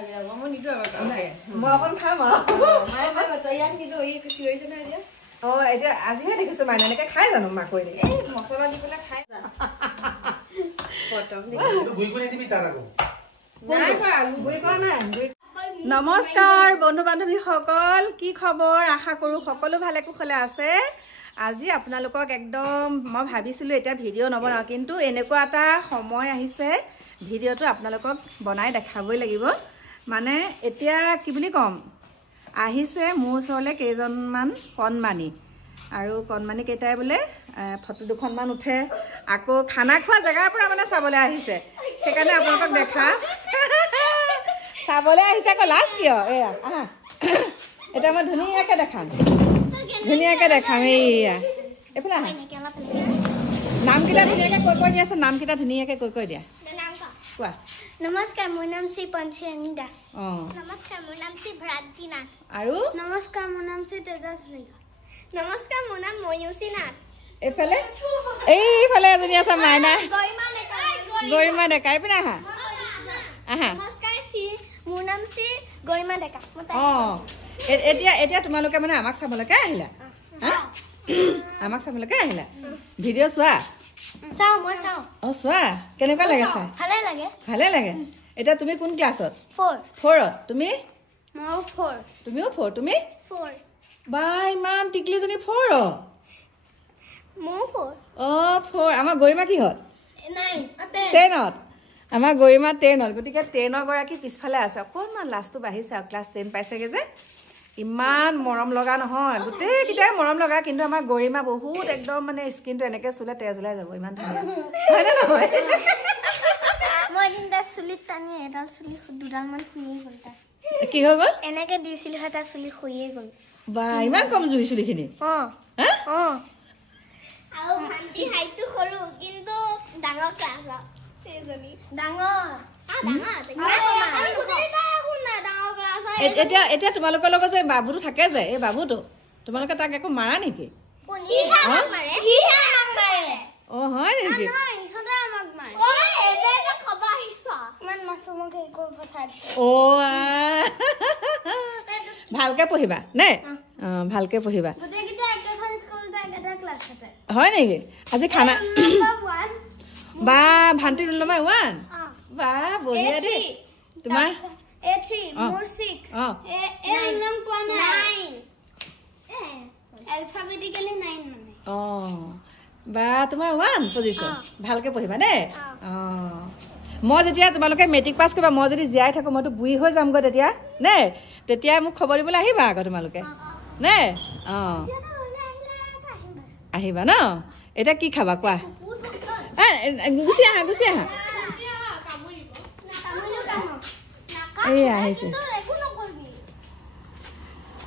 মই নিদো মই অকণ খাম এতিয়া আজিহে দেখিছো মাইনা এনেকে খাই জানো মাকৈ দি মছলা দি পেলাই খাই নমস্কাৰ বন্ধু বান্ধৱী সকল কি খবৰ আশা কৰো সকলো ভালে কুশলে আছে আজি আপোনালোকক একদম মই ভাবিছিলো এটা ভিডিও নবনাও কিন্তু এনেকুৱা এটা সময় আহিছে ভিডিওটো আপোনালোকক বনাই দেখাবই লাগিব মানে এতিয়া কি বুলি কম আহিছে মোৰ ওচৰলে কেইজনমান কণমানি আৰু কণমানি কেইটাই বোলে ফটো দুখনমান উঠে আকৌ খানা খোৱা জেগাৰ পৰা মানে চাবলৈ আহিছে সেইকাৰণে আপোনালোকক দেখা চাবলৈ আহিছে আকৌ লাজ কিয় এয়া আহা এটা মই ধুনীয়াকে দেখাম এইয়া এইফালে আহা নামকেইটা ধুনীয়াকে কৈ দিয়া আছে নামকেইটা ধুনীয়াকে কৈ দিয়া কোৱা নমস্কাৰ মোৰ নাম শ্ৰী পঞ্চনী দাস নমস্কাৰ মোৰ নাম শ্ৰী ভ্ৰান্তি নাথ আৰু নমস্কাৰ মোৰ নাম শ্ৰী তেজস্বী নমস্কাৰ মোৰ নাম ময়ূষী নাথ এইফালে এজনী আছে মাইনা গৰিমা ডেকা এইপিনে আহা নমস্কাৰ শ্ৰী মোৰ নাম শ্ৰী গৰিমা ডেকা এতিয়া তোমালোকে মানে আমাক চাবলৈকে আহিলা ভিডিঅ' চোৱা চোৱা কেনেকুৱা লাগে চাই ভালে লাগে এতিয়া তুমি কোন ক্লাছত 4ত তুমি তুমিও 4 তুমি বা ইমান টিকলিজনী 4ত আমাৰ গৰিমা কিহত 10ত আমাৰ গৰিমা 10ত গতিকে 10ৰ গৰাকী পিছফালে আছে অকণমান লাজটো বাঢ়িছে আৰু ক্লাছ 10 পাইছেগে যে ইমান মৰম লগা নহয় গোটেইকেইটাই মৰম লগা কিন্তু আমাৰ গৰিমা বহুত একদম মানে স্কিনটো এনেকে চুলে তেজ ওলাই যাব ইমান ধুনীয়া হয়নে নহয় মই দিনটা চুলিত টানি এটা চুলি দুডালমান খুলি গ'ল তাৰ কি হৈ গ'ল এনেকে দিছিল হয় তাৰ চুলি খুলিয়ে গ'ল বা ইমান কম জুই চুলিখিনি আৰু ভান্তি হাইটটো সৰু কিন্তু ডাঙৰ ক্লাছ এতিয়া তোমালোকৰ লগত যে বাবুটো থাকে যে এই বাবুটো তোমালোকে তাক একো মাৰা নেকি হয় নেকি ভালকে পঢ়িবা নে ভালকে পঢ়িবা হয় নেকি আজি খানা বা ভান্তি ৰুলমা 1 বা বঢ়িয়া দেই তোমাৰ A3 মোৰ 6 A নাম কোৱা নাই alphabetically 9 মানে বা তোমাৰ 1 পজিশন ভালকে পঢ়িবা নে মই যেতিয়া তোমালোকে মেট্ৰিক পাছ কৰিবা মই যদি জীয়াই থাকো মইতো বুঢ়ী হৈ যাম গৈ তেতিয়া মোক খবৰ দিবলৈ আহিবা আকৌ তোমালোকে নে আহিবা ন এতিয়া কি খাবা কোৱা গুচি আহা আহিছে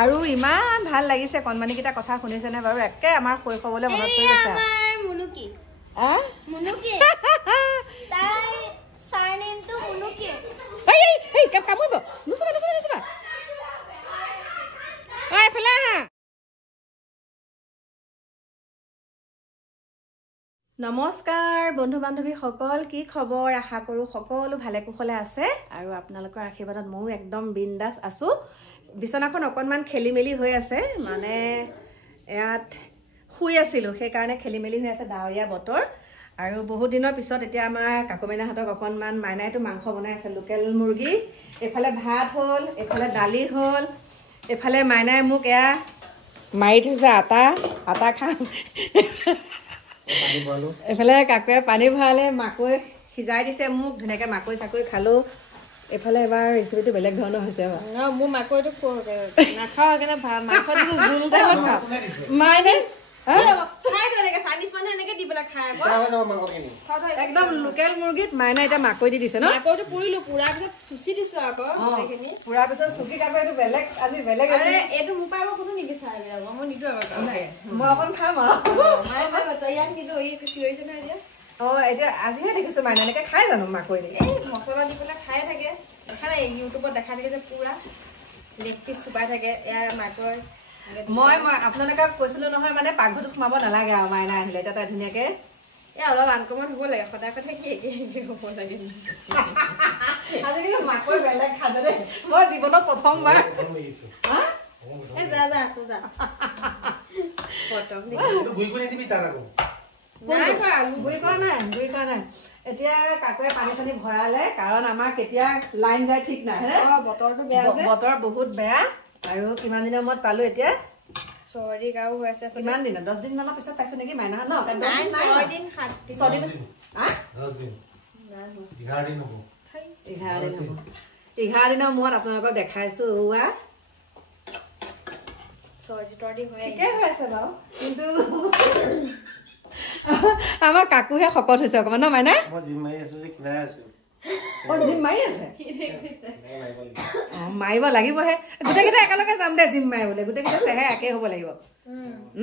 আৰু ইমান ভাল লাগিছে কণমানিকেইটা কথা শুনিছেনে বাৰু একে আমাৰ শৈশৱলৈ মনত পৰি গৈছে কামুৰিব নুচুবা এইফালে আহা নমস্কাৰ বন্ধু বান্ধৱী সকল কি খবৰ আশা কৰো সকলো ভালে কুশলে আছে আৰু আপোনালোকৰ আশীৰ্বাদত ময়ো একদম বিন্দাস আছো বিছনাখন অকণমান খেলি মেলি হৈ আছে মানে ইয়াত শুই আছিলো সেইকাৰণে খেলি মেলি হৈ আছে ডাৱৰীয়া বতৰ আৰু বহুত দিনৰ পিছত এতিয়া আমাৰ কাকুমাইনাহঁতক অকণমান মাইনাইটো মাংস বনাই আছে লোকেল মুৰ্গী এফালে ভাত হ'ল এফালে দালি হ'ল এফালে মাইনাই মোক এয়া মাৰি থৈছে আটা খাম এফালে কাকুৱে পানী ভৰালে মাকৈ সিজাই দিছে মোক ধুনীয়াকৈ মাকৈ চাকৈ খালো এফালে এবাৰ ৰেচিপিটো বেলেগ ধৰণৰ হৈছে মোৰ মাকৈটো নাখাওঁ সেইকাৰণে মাংস একদম লোকেল মুৰ্গীত মাইনা এতিয়া মাকৈ দি দিছে ন মাকৈটো পুৰিলো পুৰাৰ পিছত চুচি দিছো আকৌ পুৰাৰ পিছত চুকি কাকৈ এইটো বেলেগ আজি বেলেগ এইটো মোৰ পৰা কোনো নিবিচাৰে মই নিদো মই অকণ খাম এতিয়া আজিহে দেখিছো মাইনা এনেকে খাই জানো মাকৈ দি মছলা দি পেলাই খাই থাকে দেখা নাই ইউটিউবত দেখা থাকে যে পুৰা লেগ পিচ চুপাই থাকে এয়া মাকৈ মই আপোনালোকক কৈছিলো নহয় মানে পাকঘৰটোত সোমাব নালাগে আৰু মাইনা আহিলে এতিয়া তাই ধুনীয়াকে অলপ আনকমন হ'ব লাগে সদায় কথা কি একে হ'ব লাগে আজিকালি মাকৈ বেলেগ খাজে দেই মই জীৱনত প্ৰথমবাৰ যা যা আকৌ যা গুৰি কৰা নাই এতিয়া কাকুৱে পানী চানী ভৰালে কাৰণ আমাৰ কেতিয়া লাইন যায় ঠিক নাই বতৰটো বেয়া যে বতৰ বহুত বেয়া আৰু কিমান দিনৰ মূৰত পালো এতিয়া চৰ্দি গাও হৈ আছে কিমান দিন 10 দিন মানৰ পিছত পাইছো নেকি মাইনা ন 6 দিন 7 দিন 6 দিন 10 দিন 11 দিন হ'ব 11 দিনৰ মূৰত আপোনালোকক দেখাইছো ওৱা চৰ্দি তৰ্দি হৈ ঠিকে হৈ আছে বাৰু কিন্তু আমাৰ কাকুহে শকত হৈছে অকমান ন মাইনা মই জিম মাৰি আছো যে কিনাই আছে জিম মাৰি আছে মাৰিব লাগিবহে গোটেইকেইটা একেলগে যাম দে জিম মাৰিবলৈ গোটেইকেইটা চেহেৰা একে হ'ব লাগিব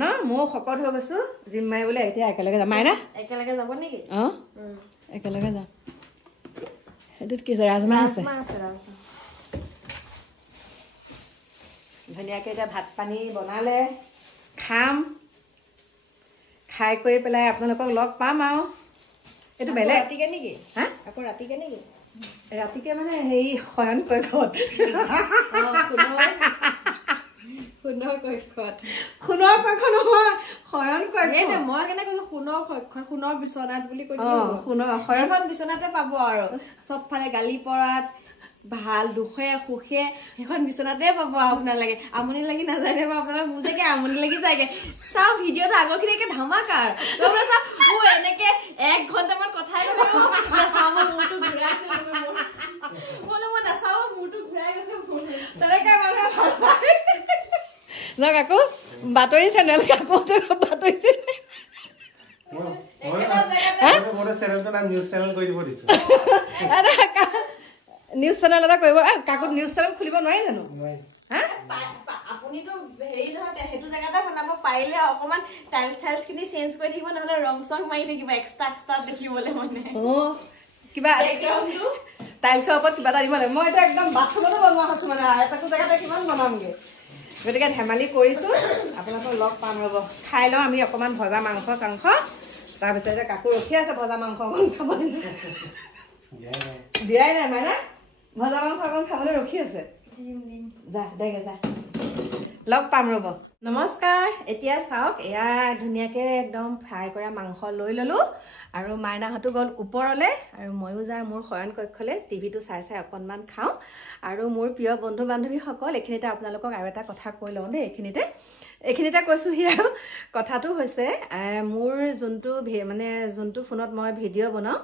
ন মই শকত হৈ গৈছো জিম মাৰিবলৈ এতিয়া একেলগে যাম মাইনা একেলগে যাব নেকি একেলগে যাম সেইটোত কি আছে ৰাজমাহ আছে ধুনীয়াকৈ এতিয়া ভাত পানী বনালে খাম খাই কৰি পেলাই আপোনালোকক লগ পাম আৰু এইটো বেলেগ ৰাতিকে নেকি হা আকৌ ৰাতিকে নেকি ৰাতিকে মানে হেৰি শয়ন কক্ষত সোণৰ কক্ষত সোণৰ কক্ষ নহয় শয়ন কক্ষ মই কেনে কৈছো সোণৰ কক্ষত সোণৰ বিচনাত বুলি কৈ সোণৰ শয়ন বিচনাতে পাব আৰু চবফালে গালি পৰাত ভাল দুখে সুখে সেইখন বিচনাতে পাব আপোনালোকে আমনি লাগি নাযায় বা আপোনালোকে মোৰ যে আমনি লাগি যায়গে চাও ভিডিঅ'টো আগৰখিনি একে ধামাকাৰ এনেকে 1 ঘণ্টামান কথাই নাচাও মই মূৰটো ঘূৰাইছো বোলো মই নাচাও মূৰটো ঘূৰাই গৈছে তেনেকে মানুহে ভাল পায় যাওক আকৌ বাতৰি চেনেল কাকো বাতৰি চেনেল নিউজ চেনেল এটা কৰিব কাকো নিউজ চেনেল খুলিব নোৱাৰি জানো আপুনিতো হেৰি নহয় সেইটো জেগাতে বনাব পাৰিলে অকমান টাইলছ চাইলছ খিনি চেঞ্জ কৰি থাকিব নহলে ৰং চং মাৰি থাকিব এক্সট্ৰা দেখিবলৈ মানে কিবা টাইলছৰ ওপৰত কিবা এটা দিব লাগে মই এতিয়া একদম বাথৰুমতো বনোৱা হৈছো মানে এটা জেগাতে কিমান বনামগে গতিকে ধেমালি কৰিছো আপোনালোকক লগ পাম ৰ'ব খাই লওঁ আমি অকমান ভজা মাংস চাংস তাৰপিছত এতিয়া কাকো ৰখি আছে ভজা মাংস অকণ খাবলৈ দিয়াই নাই মাইনা ভজা মাংস অকণ খাবলৈ ৰখি আছে যা দেগে যা লগ পাম ৰ'ব নমস্কাৰ এতিয়া চাওক এয়া ধুনীয়াকৈ একদম ফ্ৰাই কৰা মাংস লৈ ল'লোঁ আৰু মাইনাহঁতো গ'ল ওপৰলৈ আৰু ময়ো যাই মোৰ শয়ন কক্ষলৈ টিভিটো চাই চাই অকণমান খাওঁ আৰু মোৰ প্ৰিয় বন্ধু বান্ধৱীসকল এইখিনিতে আপোনালোকক আৰু এটা কথা কৈ লওঁ দেই এইখিনিতে কৈছোঁহি আৰু কথাটো হৈছে মোৰ যোনটো ফোনত মই ভিডিঅ' বনাওঁ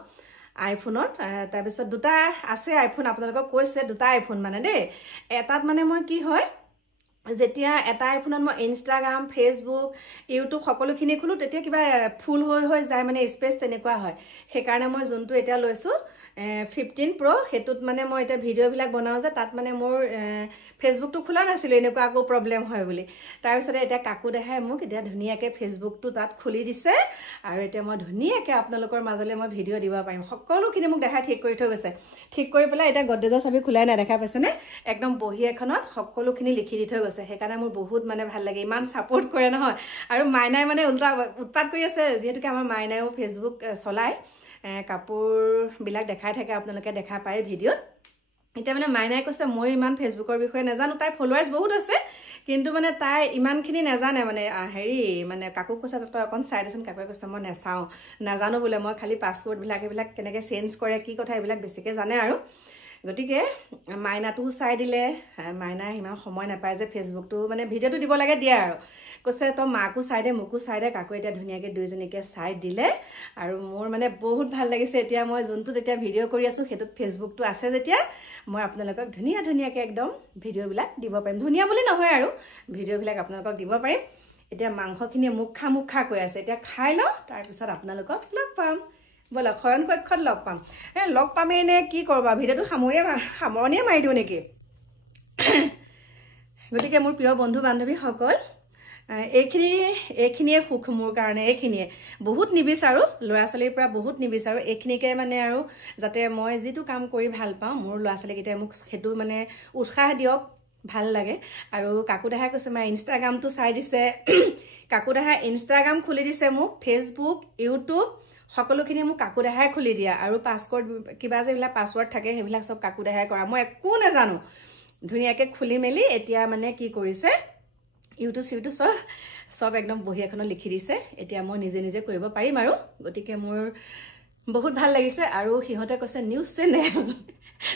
আইফোনত তাৰপিছত দুটা আছে আইফোন আপোনালোকক কৈছে দুটা আইফোন মানে দেই এটাত মানে মই কি হয় যেতিয়া এটা আইফোনত মই ইনষ্টাগ্ৰাম ফেচবুক ইউটিউব সকলোখিনি খোলোঁ তেতিয়া কিবা ফুল হৈ যায় মানে স্পেচ তেনেকুৱা হয় সেইকাৰণে মই যোনটো এতিয়া লৈছোঁ 15 Pro সেইটোত মানে মই এতিয়া ভিডিঅ'বিলাক বনাওঁ যে তাত মানে মোৰ ফেচবুকটো খোলা নাছিলোঁ এনেকুৱা আকৌ প্ৰব্লেম হয় বুলি তাৰপিছতে এতিয়া কাকু দেখাই মোক এতিয়া ধুনীয়াকৈ ফেচবুকটো তাত খুলি দিছে আৰু এতিয়া মই ধুনীয়াকৈ আপোনালোকৰ মাজলৈ মই ভিডিঅ' দিব পাৰিম সকলোখিনি মোক দেখাই ঠিক কৰি থৈ গৈছে ঠিক কৰি পেলাই এতিয়া গডৰেজৰ চাবি খোলাই নাই দেখা পাইছেনে একদম বহি এখনত সকলোখিনি লিখি দি থৈ গৈছে সেইকাৰণে মোৰ বহুত মানে ভাল লাগে ইমান ছাপোৰ্ট কৰে নহয় আৰু মাইনাই মানে উৎপাত কৰি আছে যিহেতুকে আমাৰ মাইনাইও ফেচবুক চলায় কাপোৰবিলাক দেখাই থাকে আপোনালোকে দেখা পায় ভিডিঅ'ত এতিয়া মানে মাইনাই কৈছে মই ইমান ফেচবুকৰ বিষয়ে নাজানো তাই ফলোৱাৰ্ছ বহুত আছে কিন্তু মানে তাই ইমানখিনি নাজানে মানে হেৰি মানে কাকু কৈছে তই অকণ চাই দেচোন কাকুৱে কৈছে মই নাজানো বোলে মই খালি পাছৱৰ্ডবিলাক এইবিলাক কেনেকৈ চেঞ্জ কৰে কি কথা এইবিলাক বেছিকৈ জানে আৰু গতিকে মাইনাটোও চাই দিলে মাইনাই ইমান সময় নাপায় যে ফেচবুকটো মানে ভিডিঅ'টো দিব লাগে দিয়ে আৰু কৈছে তই মাকো চাই দে মোকো চাই দে কাকু এতিয়া ধুনীয়াকৈ দুইজনীকে চাই দিলে আৰু মোৰ মানে বহুত ভাল লাগিছে এতিয়া মই যোনটোত এতিয়া ভিডিঅ' কৰি আছোঁ সেইটোত ফেচবুকটো আছে যেতিয়া মই আপোনালোকক ধুনীয়াকৈ একদম ভিডিঅ'বিলাক দিব পাৰিম ধুনীয়া বুলি নহয় আৰু ভিডিঅ'বিলাক আপোনালোকক দিব পাৰিম এতিয়া মাংসখিনিয়ে মুখ খা কৈ আছে এতিয়া খাই লওঁ তাৰপিছত আপোনালোকক লগ পাম ব'লক শয়ন কক্ষত লগ পাম লগ পামেই নে কি কৰবা ভিডিঅ'টো সামৰণিয়ে মাৰি দিওঁ নেকি গতিকে মোৰ প্ৰিয় বন্ধু বান্ধৱীসকল এইখিনিয়ে সুখ মোৰ কাৰণে এইখিনিয়ে বহুত নিবিচাৰোঁ ল'ৰা ছোৱালীৰ পৰা বহুত নিবিচাৰোঁ এইখিনিকে মানে আৰু যাতে মই যিটো কাম কৰি ভাল পাওঁ মোৰ ল'ৰা ছোৱালীকেইটাই মোক সেইটো মানে উৎসাহ দিয়ক ভাল লাগে আৰু কাকু দেহাই কৈছে মই ইনষ্টাগ্ৰামটো চাই দিছে কাকু দেহাই ইনষ্টাগ্ৰাম খুলি দিছে মোক ফেচবুক ইউটিউব সকলোখিনি মোক কাকু দেহাই খুলি দিয়া আৰু পাছৱৰ্ড কিবা যে এইবিলাক পাছৱৰ্ড থাকে সেইবিলাক চব কাকু দেহাই কৰা মই একো নাজানো ধুনীয়াকৈ খুলি মেলি এতিয়া মানে কি কৰিছে ইউটিউব চব একদম বহি এখনত লিখি দিছে এতিয়া মই নিজে নিজে কৰিব পাৰিম আৰু গতিকে মোৰ বহুত ভাল লাগিছে আৰু সিহঁতে কৈছে নিউজ চেনেল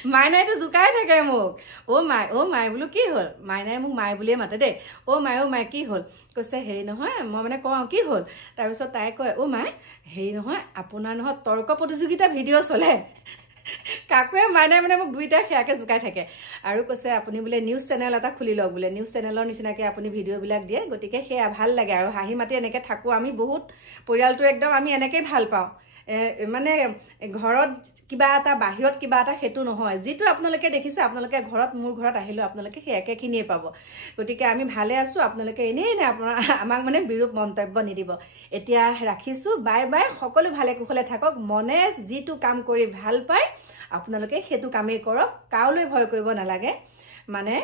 মাইনাইটো জুকাই থাকে মোক অ মাই বোলো কি হ'ল মাইনাই মোক মাই বুলিয়ে মাতে দেই অ মাই কি হ'ল কৈছে হেৰি নহয় মই মানে কওঁ কি হ'ল তাৰপিছত তাই কয় অ মাই হেৰি নহয় আপোনাৰ নহয় তৰ্ক প্ৰতিযোগিতা ভিডিঅ' চলে কাকুৱে মাইনাই মানে মোক দুইটা সেয়াকে জুকাই থাকে আৰু কৈছে আপুনি বোলে নিউজ চেনেল এটা খুলি লওক বোলে নিউজ চেনেলৰ নিচিনাকে আপুনি ভিডিঅ'বিলাক দিয়ে গতিকে সেয়া ভাল লাগে আৰু হাঁহি মাতি এনেকৈ থাকোঁ আমি বহুত পৰিয়ালটো একদম আমি এনেকেই ভাল পাওঁ মানে ঘৰত কিবা এটা বাহিৰত কিবা এটা সেইটো নহয় যিটো আপোনালোকে দেখিছে আপোনালোকে ঘৰত মোৰ ঘৰত আহিলেও আপোনালোকে সেই একেখিনিয়ে পাব গতিকে আমি ভালে আছোঁ আপোনালোকে এনেই আপোনাৰ আমাক মানে বিৰূপ মন্তব্য নিদিব এতিয়া ৰাখিছোঁ বাই বাই সকলো ভালে কুশলে থাকক মনে যিটো কাম কৰি ভাল পায় আপোনালোকে সেইটো কামেই কৰক কাউলৈ ভয় কৰিব নালাগে মানে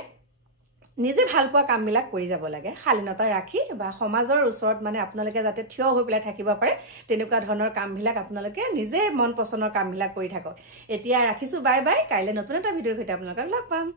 নিজে ভাল পোৱা কামবিলাক কৰি যাব লাগে শালীনতা ৰাখি বা সমাজৰ ওচৰত মানে আপোনালোকে যাতে থিয় হৈ পেলাই থাকিব পাৰে তেনেকুৱা ধৰণৰ কামবিলাক আপোনালোকে নিজে মন পছন্দৰ কামবিলাক কৰি থাকক এতিয়া ৰাখিছোঁ বাই বাই কাইলৈ নতুন এটা ভিডিঅ'ৰ সৈতে আপোনালোকক লগ পাম